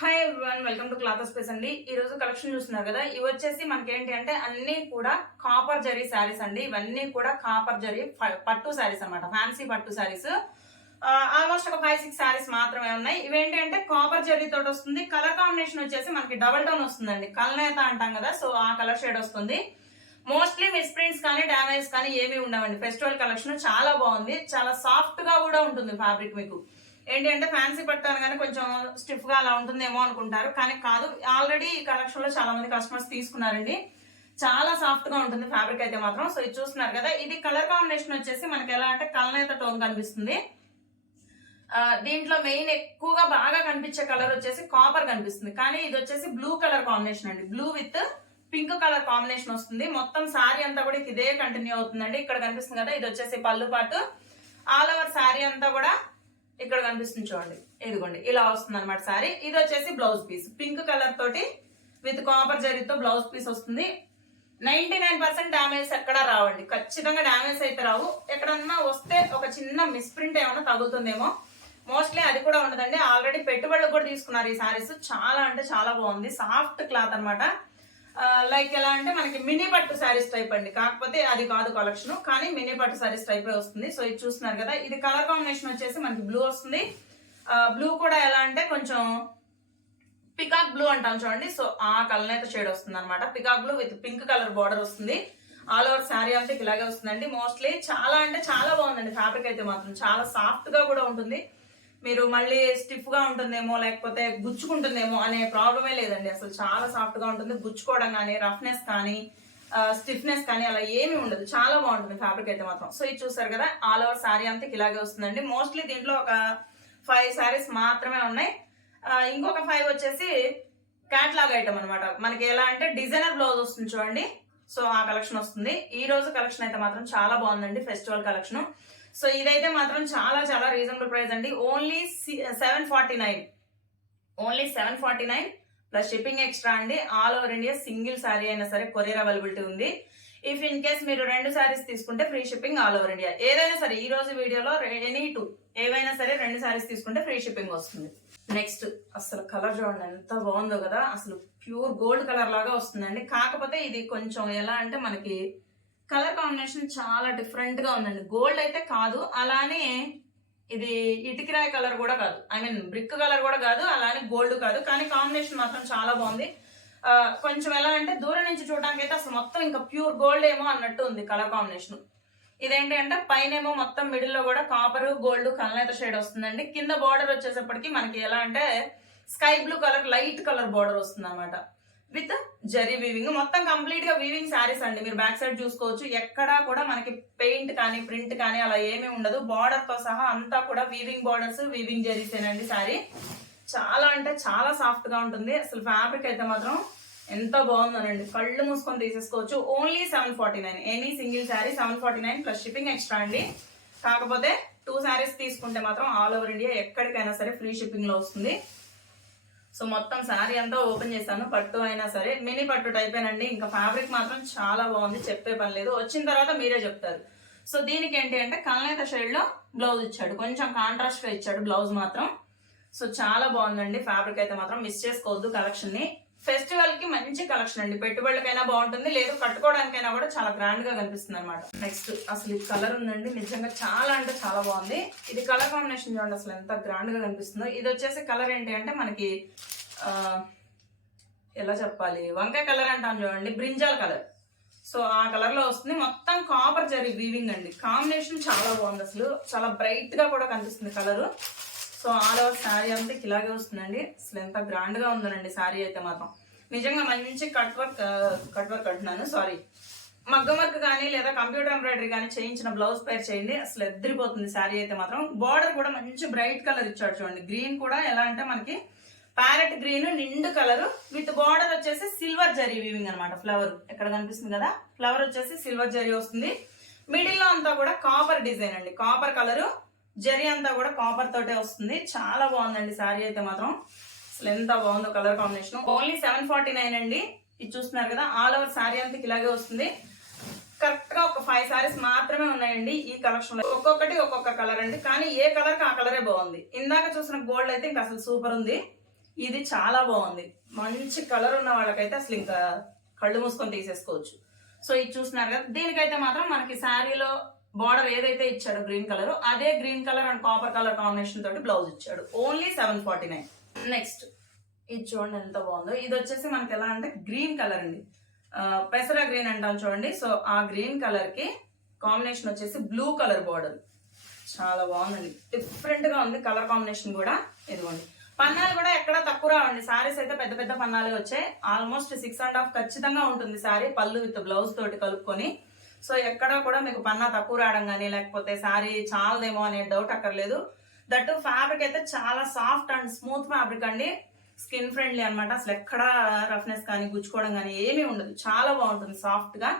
Hi everyone welcome to cloth space అండి. ఈ రోజు కలెక్షన్ చూస్తున్నారు కదా ఇవి వచ్చేసి మనకి ఏంటి అంటే అన్ని కూడా కాపర్ జరీ శారీస్ అండి. ఇవన్నీ కూడా కాపర్ జరీ పట్టు శారీస్ అన్నమాట ఫ్యాన్సీ పట్టు శారీస్ ఆల్మోస్ట్ ఒక ఫైవ్ సిక్స్ శారీస్ మాత్రమే ఉన్నాయి. ఇవేంటి అంటే కాపర్ జరీ తోటి వస్తుంది. కలర్ కాంబినేషన్ వచ్చేసి మనకి డబల్ టోన్ వస్తుందండి. కల్నేత అంటాం కదా సో ఆ కలర్ షేడ్ వస్తుంది. మోస్ట్లీ మిస్ ప్రింట్స్ కానీ డ్యామేజ్ కానీ ఏమీ ఉండవండి. ఫెస్టివల్ కలెక్షన్ చాలా బాగుంది. చాలా సాఫ్ట్గా కూడా ఉంటుంది ఫ్యాబ్రిక్ మీకు. ఏంటి అంటే ఫ్యాన్సీ పట్టు కానీ కొంచెం స్టిఫ్గా అలా ఉంటుందేమో అనుకుంటారు. కానీ కాదు ఆల్రెడీ ఈ కలెక్షన్లో చాలా మంది కస్టమర్స్ తీసుకున్నారండి. చాలా సాఫ్ట్గా ఉంటుంది ఫ్యాబ్రిక్ అయితే మాత్రం. సో ఇది చూస్తున్నారు కదా ఇది కలర్ కాంబినేషన్ వచ్చేసి మనకి ఎలా అంటే కలనేత టోన్ కనిపిస్తుంది. దీంట్లో మెయిన్ ఎక్కువగా బాగా కనిపించే కలర్ వచ్చేసి కాపర్ కనిపిస్తుంది. కానీ ఇది వచ్చేసి బ్లూ కలర్ కాంబినేషన్ అండి. Blue with pink colour combination వస్తుంది. మొత్తం సారీ అంతా కూడా ఇదే కంటిన్యూ అవుతుందండి. ఇక్కడ కనిపిస్తుంది కదా ఇది వచ్చేసి పళ్ళు పాటు. ఆల్ ఓవర్ సారీ అంతా కూడా ఇక్కడ కనిపిస్తుంది చూడండి. ఇదిగోండి ఇలా వస్తుంది అనమాట సారీ. ఇది వచ్చేసి బ్లౌజ్ పీస్. పింక్ కలర్ తోటి విత్ కాపర్ జరీతో బ్లౌజ్ పీస్ వస్తుంది. నైన్టీ నైన్ పర్సెంట్ డ్యామేజ్ ఎక్కడ రావండి. ఖచ్చితంగా డ్యామేజ్ అయితే రావు. ఎక్కడన్నా వస్తే ఒక చిన్న మిస్ప్రింట్ ఏమైనా తగులుతుందేమో. మోస్ట్లీ అది కూడా ఉండదండి. ఆల్రెడీ పెట్టుబడులు కూడా తీసుకున్నారు ఈ సారీస్ చాలా అంటే చాలా బాగుంది. సాఫ్ట్ క్లాత్ అనమాట లైక్ ఎలా అంటే మనకి మినీ పట్టు శారీస్ టైప్ అండి. కాకపోతే అది కాదు కలెక్షన్ కానీ మినీ పట్టు శారీస్ టైప్ వస్తుంది. సో ఇది చూస్తున్నారు కదా ఇది కలర్ కాంబినేషన్ వచ్చేసి మనకి బ్లూ వస్తుంది. బ్లూ కూడా ఎలా అంటే కొంచెం పికాక్ బ్లూ అంటాం చూడండి. సో ఆ కలర్ అయితే షేడ్ వస్తుంది అనమాట peacock blue with pink colour border వస్తుంది. ఆల్ ఓవర్ శారీ అంతా ఇలాగే వస్తుందండి. మోస్ట్లీ చాలా అంటే చాలా బాగుందండి. ఫ్యాబ్రిక్ అయితే మాత్రం చాలా సాఫ్ట్గా కూడా ఉంటుంది. మీరు మళ్ళీ స్టిఫ్గా ఉంటుందేమో లేకపోతే గుచ్చుకుంటుందేమో అనే ప్రాబ్లమే లేదండి. అసలు చాలా సాఫ్ట్గా ఉంటుంది. గుచ్చుకోవడం కానీ రఫ్నెస్ కానీ స్టిఫ్నెస్ కానీ అలా ఏమీ ఉండదు. చాలా బాగుంటుంది ఫ్యాబ్రిక్ అయితే మాత్రం. సో ఇది చూసారు కదా ఆల్ ఓవర్ శారీ అంతా ఇలాగే వస్తుందండి. మోస్ట్లీ దీంట్లో ఒక ఫైవ్ శారీస్ మాత్రమే ఉన్నాయి. ఇంకొక ఫైవ్ వచ్చేసి క్యాట్లాగ్ ఐటమ్ అనమాట మనకి ఎలా అంటే డిజైనర్ బ్లౌజ్ వస్తుంది చూడండి. సో ఆ కలెక్షన్ వస్తుంది. ఈ రోజు కలెక్షన్ అయితే మాత్రం చాలా బాగుందండి ఫెస్టివల్ కలెక్షన్ సో ఇదైతే మాత్రం చాలా చాలా రీజనబుల్ ప్రైస్ అండి. Only seven forty nine only seven forty nine plus shipping extra అండి. All over India single sari అయినా సరే కొరియర్ అవైలబిలిటీ ఉంది. ఇఫ్ ఇన్ కేస్ మీరు రెండు శారీస్ తీసుకుంటే free shipping all over India ఏదైనా సరే ఈ రోజు వీడియోలో ఎనీ టూ ఏవైనా సరే రెండు శారీస్ తీసుకుంటే ఫ్రీ షిప్పింగ్ వస్తుంది. నెక్స్ట్ అసలు కలర్ చూడండి ఎంత బాగుందో కదా. అసలు ప్యూర్ గోల్డ్ కలర్ లాగా వస్తుందండి. కాకపోతే ఇది కొంచెం ఎలా అంటే మనకి కలర్ కాంబినేషన్ చాలా డిఫరెంట్గా ఉందండి. గోల్డ్ అయితే కాదు అలానే ఇది ఇటుకిరాయి కలర్ కూడా కాదు. ఐ మీన్ బ్రిక్ కలర్ కూడా కాదు అలానే గోల్డ్ కాదు కానీ కాంబినేషన్ మాత్రం చాలా బాగుంది. కొంచెం ఎలా అంటే దూరం నుంచి చూడడానికి అయితే అసలు మొత్తం ఇంకా ప్యూర్ గోల్డ్ ఏమో అన్నట్టు ఉంది కలర్ కాంబినేషన్. ఇదేంటి అంటే పైన ఏమో మొత్తం మిడిల్లో కూడా కాపర్ గోల్డ్ కలనేత షేడ్ వస్తుందండి. కింద బార్డర్ వచ్చేసప్పటికి మనకి ఎలా అంటే sky blue colour light colour border వస్తుంది అనమాట విత్ జరీ వీవింగ్ మొత్తం కంప్లీట్గా వీవింగ్ శారీస్ అండి. మీరు బ్యాక్ సైడ్ చూసుకోవచ్చు. ఎక్కడా కూడా మనకి పెయింట్ కానీ ప్రింట్ కానీ అలా ఏమీ ఉండదు. బార్డర్తో సహా అంతా కూడా వీవింగ్ బార్డర్స్ వీవింగ్ జరీసేనండి శారీ చాలా అంటే చాలా సాఫ్ట్గా ఉంటుంది. అసలు ఫ్యాబ్రిక్ అయితే మాత్రం ఎంత బాగుందోనండి. కళ్ళు మూసుకొని తీసేసుకోవచ్చు. Only seven forty nine any single sari seven forty nine plus shipping extra అండి. కాకపోతే టూ శారీస్ తీసుకుంటే మాత్రం ఆల్ ఓవర్ ఇండియా ఎక్కడికైనా సరే ఫ్రీ షిప్పింగ్లో వస్తుంది. సో మొత్తం శారీ అంతా ఓపెన్ చేశాను. పట్టు అయినా సరే మినీ పట్టు టైప్ ఇంకా ఫ్యాబ్రిక్ మాత్రం చాలా బాగుంది. చెప్పే పని లేదు. వచ్చిన తర్వాత మీరే చెప్తారు. సో దీనికి ఏంటి అంటే కల్నేత షేడ్లో బ్లౌజ్ ఇచ్చాడు. కొంచెం కాంట్రాస్ట్గా ఇచ్చాడు బ్లౌజ్ మాత్రం. సో చాలా బాగుందండి. ఫ్యాబ్రిక్ అయితే మాత్రం మిస్ చేసుకోవద్దు కలెక్షన్ని ఫెస్టివల్కి మంచి కలెక్షన్ అండి. పెట్టుబడులకైనా బాగుంటుంది లేదు కట్టుకోవడానికైనా కూడా చాలా గ్రాండ్గా కనిపిస్తుంది అనమాట నెక్స్ట్ అసలు ఈ కలర్ ఉందండి. నిజంగా చాలా అంటే చాలా బాగుంది. ఇది కలర్ కాంబినేషన్ చూడండి అసలు ఎంత గ్రాండ్గా కనిపిస్తుందో. ఇది వచ్చేసి కలర్ ఏంటి అంటే మనకి ఆ, ఎలా చెప్పాలి? వంకాయ కలర్ అంటాం చూడండి బ్రింజాల్ కలర్ సో ఆ కలర్లో వస్తుంది. మొత్తం కాపర్ జరీ వీవింగ్ అండి. కాంబినేషన్ చాలా బాగుంది అసలు. చాలా బ్రైట్గా కూడా కనిపిస్తుంది colour so all over sari అంతా ఇలాగే వస్తుందండి. అసలు ఎంత గ్రాండ్గా ఉందనండి శారీ అయితే మాత్రం. నిజంగా మంచి కట్ వర్క్ కట్ వర్క్ అంటున్నాను సారీ. మగ్గం వర్క్ కానీ లేదా కంప్యూటర్ ఎంబ్రాయిడరీ కానీ చేయించిన బ్లౌజ్ పేర్ చేయండి అసలు ఎదిరిపోతుంది శారీ అయితే మాత్రం. బార్డర్ కూడా మంచి బ్రైట్ కలర్ ఇచ్చాడు చూడండి. గ్రీన్ కూడా ఎలా అంటే మనకి ప్యారెట్ గ్రీన్ నిండు కలర్. విత్ బార్డర్ వచ్చేసి సిల్వర్ జరీ వీవింగ్ అనమాట ఫ్లవర్. ఎక్కడ కనిపిస్తుంది కదా? ఫ్లవర్ వచ్చేసి సిల్వర్ జరీ వస్తుంది. మిడిల్లో అంతా కూడా కాపర్ డిజైన్ అండి. కాపర్ కలర్ జరీ అంతా కూడా కాపర్ తోటే వస్తుంది. చాలా బాగుందండి శారీ అయితే మాత్రం. అసలు ఎంత బాగుందో colour combination only seven forty nine అండి. ఇది చూస్తున్నారు కదా ఆల్ ఓవర్ శారీ అంతా ఇలాగే వస్తుంది. కరెక్ట్గా ఒక ఫైవ్ సారీస్ మాత్రమే ఉన్నాయండి ఈ కలెక్షన్లో. ఒక్కొక్కటి ఒక్కొక్క కలర్ అండి. కానీ ఏ కలర్కి ఆ కలరే బాగుంది. ఇందాక చూసిన గోల్డ్ అయితే ఇంకా అసలు సూపర్ ఉంది. ఇది చాలా బాగుంది. మంచి కలర్ ఉన్న వాళ్ళకైతే అసలు ఇంకా కళ్ళు మూసుకొని తీసేసుకోవచ్చు. సో ఇది చూస్తున్నారు కదా దీనికైతే మాత్రం మనకి శారీలో బార్డర్ ఏదైతే ఇచ్చాడో గ్రీన్ కలర్ అదే green colour and copper colour combination తోటి బ్లౌజ్ ఇచ్చాడు. Only seven forty nine next ఇది చూడండి ఎంత బాగుందో. ఇది వచ్చేసి మనకి ఎలా అంటే గ్రీన్ కలర్ అండి. పెసర గ్రీన్ అంటాం చూడండి. సో ఆ గ్రీన్ కలర్కి కాంబినేషన్ వచ్చేసి బ్లూ కలర్ బార్డర్. చాలా బాగుందండి. డిఫరెంట్గా ఉంది కలర్ కాంబినేషన్ కూడా. ఇదిగోండి. పన్నాలు కూడా ఎక్కడ తక్కువ రావండి. సారీస్ అయితే పెద్ద పెద్ద పన్నాలే వచ్చాయి. ఆల్మోస్ట్ సిక్స్ అండ్ హాఫ్ ఖచ్చితంగా ఉంటుంది సారీ పళ్ళు విత్ బ్లౌజ్ తోటి కలుపుకొని. సో ఎక్కడా కూడా మీకు పన్నా తక్కువ రావడం కానీ లేకపోతే సారీ చాలదేమో అనే డౌట్ అక్కర్లేదు. దట్టు ఫ్యాబ్రిక్ అయితే చాలా సాఫ్ట్ అండ్ స్మూత్ ఫ్యాబ్రిక్ అండి. స్కిన్ ఫ్రెండ్లీ అన్నమాట. అసలు ఎక్కడ రఫ్నెస్ కానీ గుచ్చుకోవడం కానీ ఏమీ ఉండదు. చాలా బాగుంటుంది సాఫ్ట్గా.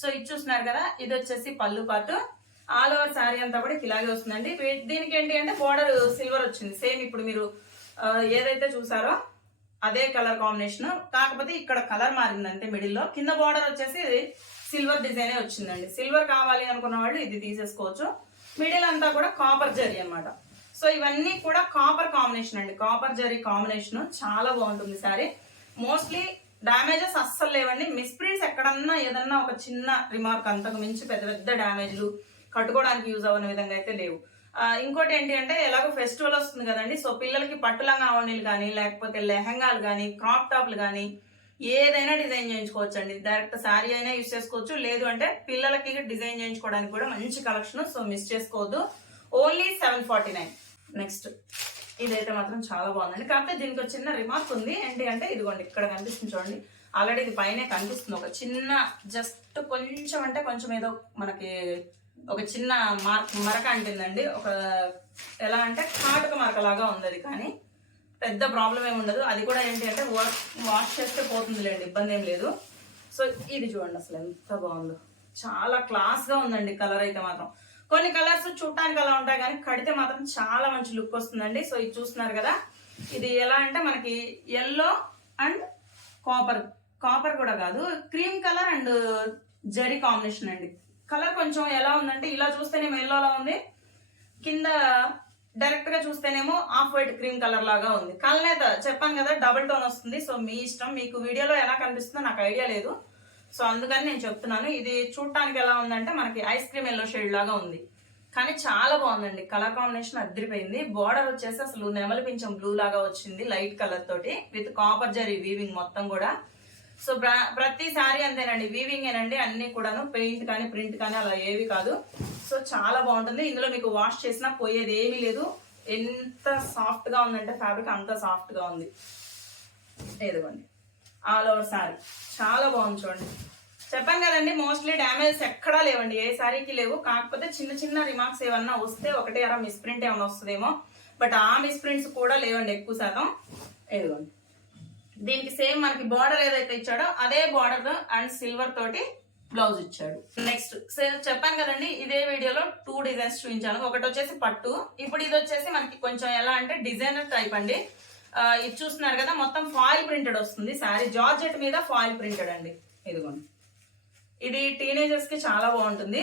సో ఇది చూస్తున్నారు కదా ఇది వచ్చేసి పళ్ళు పాటు. ఆల్ ఓవర్ శారీ అంతా కూడా ఇలాగే వస్తుందండి. దీనికి ఏంటి అంటే బోర్డర్ సిల్వర్ వచ్చింది. సేమ్ ఇప్పుడు మీరు ఏదైతే చూసారో అదే కలర్ కాంబినేషన్ కాకపోతే ఇక్కడ కలర్ మారింది అంతే కింద బార్డర్ వచ్చేసి సిల్వర్ డిజైనే వచ్చిందండి. సిల్వర్ కావాలి అనుకున్న వాళ్ళు ఇది తీసేసుకోవచ్చు. మిడిల్ అంతా కూడా కాపర్ జరీ అన్నమాట. సో ఇవన్నీ కూడా కాపర్ కాంబినేషన్ అండి. కాపర్ జరీ కాంబినేషన్ చాలా బాగుంటుంది సారీ మోస్ట్లీ డామేజెస్ అస్సలు లేవండి. మిస్ప్రింట్స్ ఎక్కడన్నా ఏదన్నా ఒక చిన్న రిమార్క్ అంతకు మించి పెద్ద పెద్ద డ్యామేజ్లు కట్టుకోవడానికి యూజ్ అవ్వని విధంగా అయితే లేవు. ఇంకోటి ఏంటి అంటే ఎలాగో ఫెస్టివల్ వస్తుంది కదండి. సో పిల్లలకి పట్టులంగా అవనీలు కానీ లేకపోతే లెహంగాలు కానీ క్రాప్ టాప్లు కానీ ఏదైనా డిజైన్ చేయించుకోవచ్చు అండి డైరెక్ట్ శారీ అయినా యూస్ చేసుకోవచ్చు. లేదు అంటే పిల్లలకి డిజైన్ చేయించుకోవడానికి కూడా మంచి కలెక్షన్ సో మిస్ చేసుకోవద్దు. Only seven forty nine next ఇదైతే మాత్రం చాలా బాగుందండి. కాకపోతే దీనికి ఒక చిన్న రిమార్క్ ఉంది. ఏంటి అంటే ఇదిగోండి ఇక్కడ కనిపిస్తుంది చూడండి. ఆల్రెడీ ఇది పైనే కనిపిస్తుంది. ఒక చిన్న జస్ట్ కొంచెం అంటే కొంచెం ఏదో మనకి ఒక చిన్న మార్క్ మరక అంటుందండి. ఒక ఎలా అంటే కాటుక మరక లాగా ఉంది అది కానీ పెద్ద ప్రాబ్లం ఏమి ఉండదు. అది కూడా ఏంటి అంటే వాష్ వాష్ చేస్తే పోతుందిలేండి ఇబ్బంది ఏం లేదు. సో ఇది చూడండి అసలు ఎంత బాగుందో. చాలా క్లాస్గా ఉందండి కలర్ అయితే మాత్రం. కొన్ని కలర్స్ చూడటానికి అలా ఉంటాయి కానీ కడితే మాత్రం చాలా మంచి లుక్ వస్తుందండి. సో ఇది చూస్తున్నారు కదా ఇది ఎలా అంటే మనకి ఎల్లో అండ్ కాపర్ కాపర్ కూడా కాదు cream colour and zari combination అండి. కలర్ కొంచెం ఎలా ఉందంటే ఇలా చూస్తేనేమో ఎల్లోలా ఉంది. కింద డైరెక్ట్గా చూస్తేనేమో ఆఫ్ వైట్ క్రీమ్ కలర్ లాగా ఉంది. కలనేత చెప్పాను కదా డబుల్ టోన్ వస్తుంది. సో మీ ఇష్టం. మీకు వీడియోలో ఎలా కనిపిస్తుందో నాకు ఐడియా లేదు. సో అందుకని నేను చెప్తున్నాను. ఇది చూడటానికి ఎలా ఉందంటే మనకి ఐస్ క్రీమ్ ఎల్లో షేడ్ లాగా ఉంది. కానీ చాలా బాగుందండి. కలర్ కాంబినేషన్ అద్దరిపోయింది. బార్డర్ వచ్చేసి అసలు నెమలి పింఛం బ్లూ లాగా వచ్చింది లైట్ కలర్ తోటి విత్ కాపర్ జరీ వీవింగ్ మొత్తం కూడా. సో ప్రతి సారీ అంతేనండి వీవింగ్ ఏనండి అన్ని కూడాను పెయింట్ కానీ ప్రింట్ కానీ అలా ఏవి కాదు. సో చాలా బాగుంటుంది. ఇందులో మీకు వాష్ చేసినా పోయేది ఏమీ లేదు. ఎంత సాఫ్ట్గా ఉందంటే ఫ్యాబ్రిక్ అంత సాఫ్ట్గా ఉంది. ఇదిగోండి. ఆల్ ఓవర్ సారీ చాలా బాగుంది చూడండి. చెప్పాను కదండి మోస్ట్లీ డ్యామేజ్ ఎక్కడా లేవండి. ఏ సారీకి లేవు. కాకపోతే చిన్న చిన్న రిమార్క్స్ ఏమన్నా వస్తే ఒకటే అరా మిస్ప్రింట్ ఏమైనా వస్తుందేమో. బట్ ఆ మిస్ప్రింట్స్ కూడా లేవండి ఎక్కువ శాతం. ఇదిగోండి. దీనికి సేమ్ మనకి బార్డర్ ఏదైతే ఇచ్చాడో అదే బార్డర్ అండ్ సిల్వర్ తోటి బ్లౌజ్ ఇచ్చాడు. నెక్స్ట్ చెప్పాను కదండి ఇదే వీడియోలో టూ డిజైన్స్ చూపించాను. ఒకటి వచ్చేసి పట్టు. ఇప్పుడు ఇది వచ్చేసి మనకి కొంచెం ఎలా అంటే డిజైనర్ టైప్ అండి. ఇది చూస్తున్నారు కదా మొత్తం ఫాయిల్ ప్రింటెడ్ వస్తుంది. శారీ జార్జెట్ మీద ఫాయిల్ ప్రింటెడ్ అండి. ఇదిగోండి. ఇది టీనేజర్స్కి చాలా బాగుంటుంది.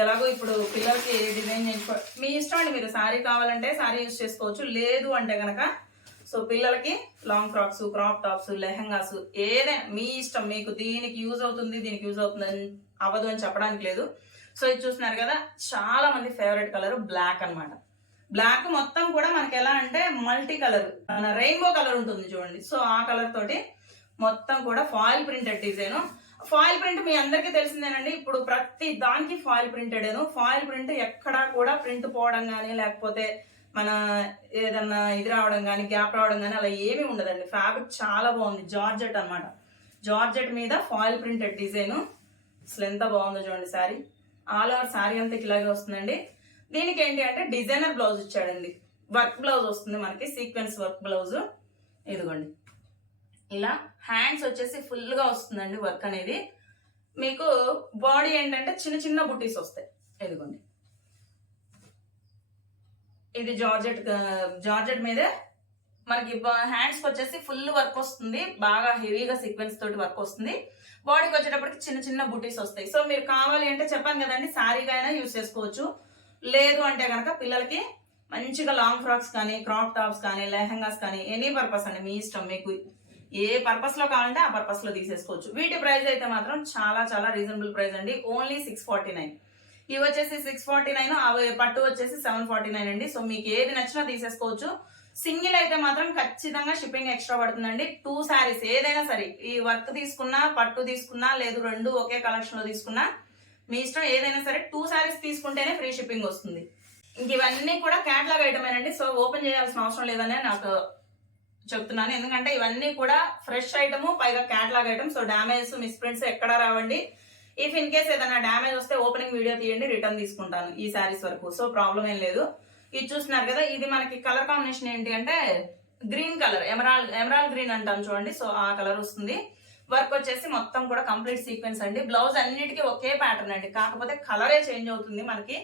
ఎలాగో ఇప్పుడు పిల్లలకి డిజైన్ చేయించుకో మీ ఇష్టం అండి మీరు శారీ కావాలంటే శారీ యూజ్ చేసుకోవచ్చు. లేదు అంటే కనుక సో పిల్లలకి long frocks crop tops lehengas ఏదైనా మీ ఇష్టం మీకు దీనికి యూజ్ అవుతుంది దీనికి యూజ్ అవుతుంది అని అవ్వదు అని చెప్పడానికి లేదు. సో ఇది చూస్తున్నారు కదా చాలా మంది ఫేవరెట్ కలర్ బ్లాక్ అన్నమాట. బ్లాక్ మొత్తం కూడా మనకి ఎలా అంటే మల్టీ కలర్ మన రెయిన్బో కలర్ ఉంటుంది చూడండి. సో ఆ కలర్ తోటి మొత్తం కూడా foil printed design foil print మీ అందరికీ తెలిసిందేనండి. ఇప్పుడు ప్రతి దానికి ఫాయిల్ ప్రింటెడ్ ఫాయిల్ ప్రింట్ ఎక్కడా కూడా ప్రింట్ పోవడం కానీ లేకపోతే మన ఏదన్నా ఇది రావడం కానీ గ్యాప్ రావడం కానీ అలా ఏమీ ఉండదండి. ఫ్యాబ్రిక్ చాలా బాగుంది. జార్జెట్ అన్నమాట. జార్జెట్ మీద ఫాయిల్ ప్రింటెడ్ డిజైన్. అసలు ఎంత బాగుందో చూడండి శారీ. ఆల్ ఓవర్ శారీ అంతా ఇలాగే వస్తుందండి. దీనికి ఏంటి అంటే డిజైనర్ బ్లౌజ్ ఇచ్చాడండి. వర్క్ బ్లౌజ్ వస్తుంది మనకి. Sequence work blouse. ఇదిగోండి. ఇలా హ్యాండ్స్ వచ్చేసి ఫుల్గా వస్తుందండి వర్క్ అనేది. మీకు బాడీ ఏంటంటే చిన్న చిన్న బుటీస్ వస్తాయి. ఇదిగోండి. ఇది జార్జెట్ జార్జెట్ మీదే మనకి హ్యాండ్స్ వచ్చేసి ఫుల్ వర్క్ వస్తుంది. బాగా హెవీగా సీక్వెన్స్ తోటి వర్క్ వస్తుంది. బాడీకి వచ్చేటప్పటికి చిన్న చిన్న బుటీస్ వస్తాయి. సో మీరు కావాలి అంటే చెప్పాను కదండి శారీగా అయినా యూస్ చేసుకోవచ్చు. లేదు అంటే కనుక పిల్లలకి మంచిగా లాంగ్ ఫ్రాక్స్ కానీ క్రాప్ టాప్స్ కానీ లెహంగాస్ కానీ ఎనీ పర్పస్ అండి. మీ ఇష్టం మీకు ఏ పర్పస్లో కావాలంటే ఆ పర్పస్లో తీసేసుకోవచ్చు. వీటి ప్రైస్ అయితే మాత్రం చాలా చాలా రీజనబుల్ ప్రైస్ అండి. ఓన్లీ సిక్స్ ఫార్టీ నైన్ ఇవి వచ్చేసి సిక్స్ ఫార్టీ నైన్ అవి పట్టు వచ్చేసి సెవెన్ ఫార్టీ నైన్ అండి. సో మీకు ఏది నచ్చినా తీసేసుకోవచ్చు. సింగిల్ అయితే మాత్రం ఖచ్చితంగా షిప్పింగ్ ఎక్స్ట్రా పడుతుందండి. టూ శారీస్ ఏదైనా సరే ఈ వర్క్ తీసుకున్నా పట్టు తీసుకున్నా లేదు రెండు ఒకే కలెక్షన్లో తీసుకున్నా మీ ఇష్టం ఏదైనా సరే టూ శారీస్ తీసుకుంటేనే ఫ్రీ షిప్పింగ్ వస్తుంది. ఇంక ఇవన్నీ కూడా క్యాట్లాగ్ ఐటమేనండి సో ఓపెన్ చేయాల్సిన అవసరం లేదనే నాకు చెప్తున్నాను. ఎందుకంటే ఇవన్నీ కూడా ఫ్రెష్ ఐటమ్ పైగా catalogue item so damage misprints ఎక్కడా రావండి. ఇఫ్ ఇన్ కేస్ ఏదైనా డ్యామేజ్ వస్తే ఓపెనింగ్ వీడియో తీయండి రిటర్న్ తీసుకుంటాను ఈ శారీస్ వరకు. సో ప్రాబ్లం ఏం లేదు. ఇది చూస్తున్నారు కదా ఇది మనకి కలర్ కాంబినేషన్ ఏంటి అంటే green colour emerald emerald green అంటాం చూడండి. సో ఆ కలర్ వస్తుంది. వర్క్ వచ్చేసి మొత్తం కూడా కంప్లీట్ సీక్వెన్స్ అండి. బ్లౌజ్ అన్నిటికీ ఒకే ప్యాటర్న్ అండి. కాకపోతే కలరే చేంజ్ అవుతుంది మనకి.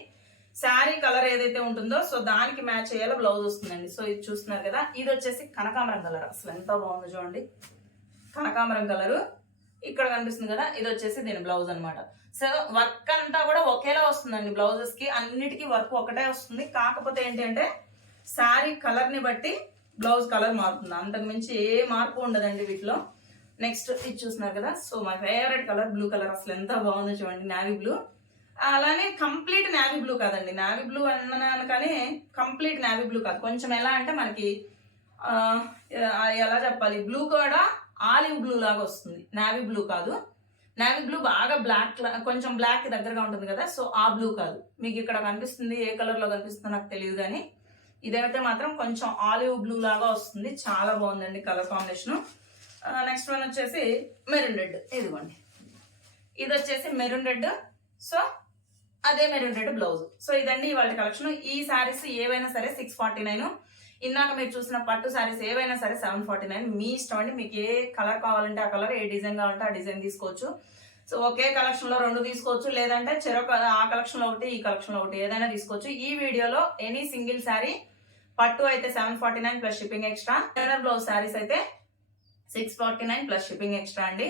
శారీ కలర్ ఏదైతే ఉంటుందో సో దానికి మ్యాచ్ అయ్యేలా బ్లౌజ్ వస్తుందండి. సో ఇది చూస్తున్నారు కదా ఇది వచ్చేసి కనకాంబరం కలర్ అసలు ఎంత బాగుంది చూడండి. కనకాంబరం కలరు ఇక్కడ కనిపిస్తుంది కదా ఇది వచ్చేసి దీని బ్లౌజ్ అనమాట సో వర్క్ అంతా కూడా ఒకేలా వస్తుందండి బ్లౌజెస్కి. అన్నిటికీ వర్క్ ఒకటే వస్తుంది. కాకపోతే ఏంటి అంటే శారీ కలర్ని బట్టి బ్లౌజ్ కలర్ మారుతుంది. అంతకు మించి ఏ మార్పు ఉండదండి వీటిలో. నెక్స్ట్ ఇది చూస్తున్నారు కదా. So my favourite colour blue colour అసలు ఎంత బాగుందో చూడండి. నావీ బ్లూ అలానే కంప్లీట్ నావీ బ్లూ కాదండి. నావీ బ్లూ అన్నాను కానీ కంప్లీట్ నావీ బ్లూ కాదు. కొంచెం ఎలా అంటే మనకి ఎలా చెప్పాలి? బ్లూ కూడా ఆలివ్ బ్లూ లాగా వస్తుంది. నావీ బ్లూ కాదు. నావీ బ్లూ బాగా బ్లాక్ కొంచెం బ్లాక్ దగ్గరగా ఉంటుంది కదా సో ఆ బ్లూ కాదు. మీకు ఇక్కడ కనిపిస్తుంది ఏ కలర్లో కనిపిస్తుందో నాకు తెలియదు కానీ ఇదైతే మాత్రం కొంచెం ఆలివ్ బ్లూ లాగా వస్తుంది. చాలా బాగుందండి కలర్ కాంబినేషను నెక్స్ట్ వన్ వచ్చేసి మెరూన్ రెడ్. ఇదిగోండి. ఇది వచ్చేసి మెరూన్ రెడ్. సో అదే మెరూన్ రెడ్ బ్లౌజ్. సో ఇదండి ఇవాళ కలెక్షన్ ఈ శారీస్ ఏవైనా సరే సిక్స్ ఫార్టీ నైన్ ఇందాక మీరు చూసిన పట్టు శారీస్ ఏవైనా సరే సెవెన్ ఫార్టీ నైన్ మీ ఇష్టం అండి. మీకు ఏ కలర్ కావాలంటే ఆ కలర్ ఏ డిజైన్ కావాలంటే ఆ డిజైన్ తీసుకోవచ్చు. సో ఒకే కలెక్షన్లో రెండు తీసుకోవచ్చు. లేదంటే చెరొక ఆ కలెక్షన్లో ఒకటి ఈ కలెక్షన్లో ఒకటి ఏదైనా తీసుకోవచ్చు. ఈ వీడియోలో ఎనీ సింగిల్ శారీ పట్టు అయితే seven forty nine plus shipping extra blouse saris అయితే six forty nine plus shipping extra అండి.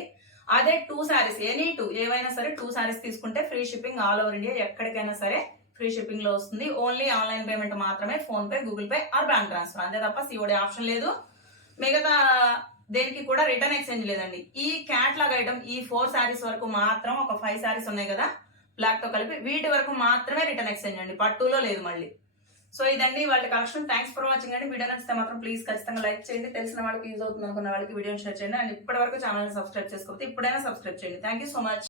అదే టూ శారీస్ ఎనీ టూ ఏవైనా సరే టూ శారీస్ తీసుకుంటే free shipping all over India ఎక్కడికైనా సరే ఫ్రీ షిప్పింగ్లో వస్తుంది. ఓన్లీ ఆన్లైన్ పేమెంట్ మాత్రమే PhonePe Google pay or bank transfer అంతే తప్ప సిఓడి ఆప్షన్ లేదు. మిగతా దేనికి కూడా రిటర్న్ ఎక్స్చేంజ్ లేదండి. ఈ క్యాట్లాగ్ ఐటమ్ ఈ ఫోర్ శారీస్ వరకు మాత్రం ఒక ఫైవ్ శారీస్ ఉన్నాయి కదా బ్లాక్తో కలిపి వీటి వరకు మాత్రమే రిటర్న్ ఎక్స్చేంజ్ అండి. పట్టులో లేదు మళ్ళీ. సో ఇదండి వాళ్ళ కలెక్షన్. థ్యాంక్స్ ఫర్ వాచింగ్ అండి. వీడియో నచ్చితే మాత్రం ప్లీజ్ ఖచ్చితంగా లైక్ చేయండి. తెలిసిన వాళ్ళకి యూజ్ అవుతుంది అనుకున్న వాళ్ళకి వీడియోని షేర్ చేయండి. అండ్ ఇప్పటి వరకు ఛానల్ సబ్స్క్రైబ్ చేసుకోకపోతే ఇప్పుడైనా సబ్స్క్రైబ్ చేయండి. Thank you so much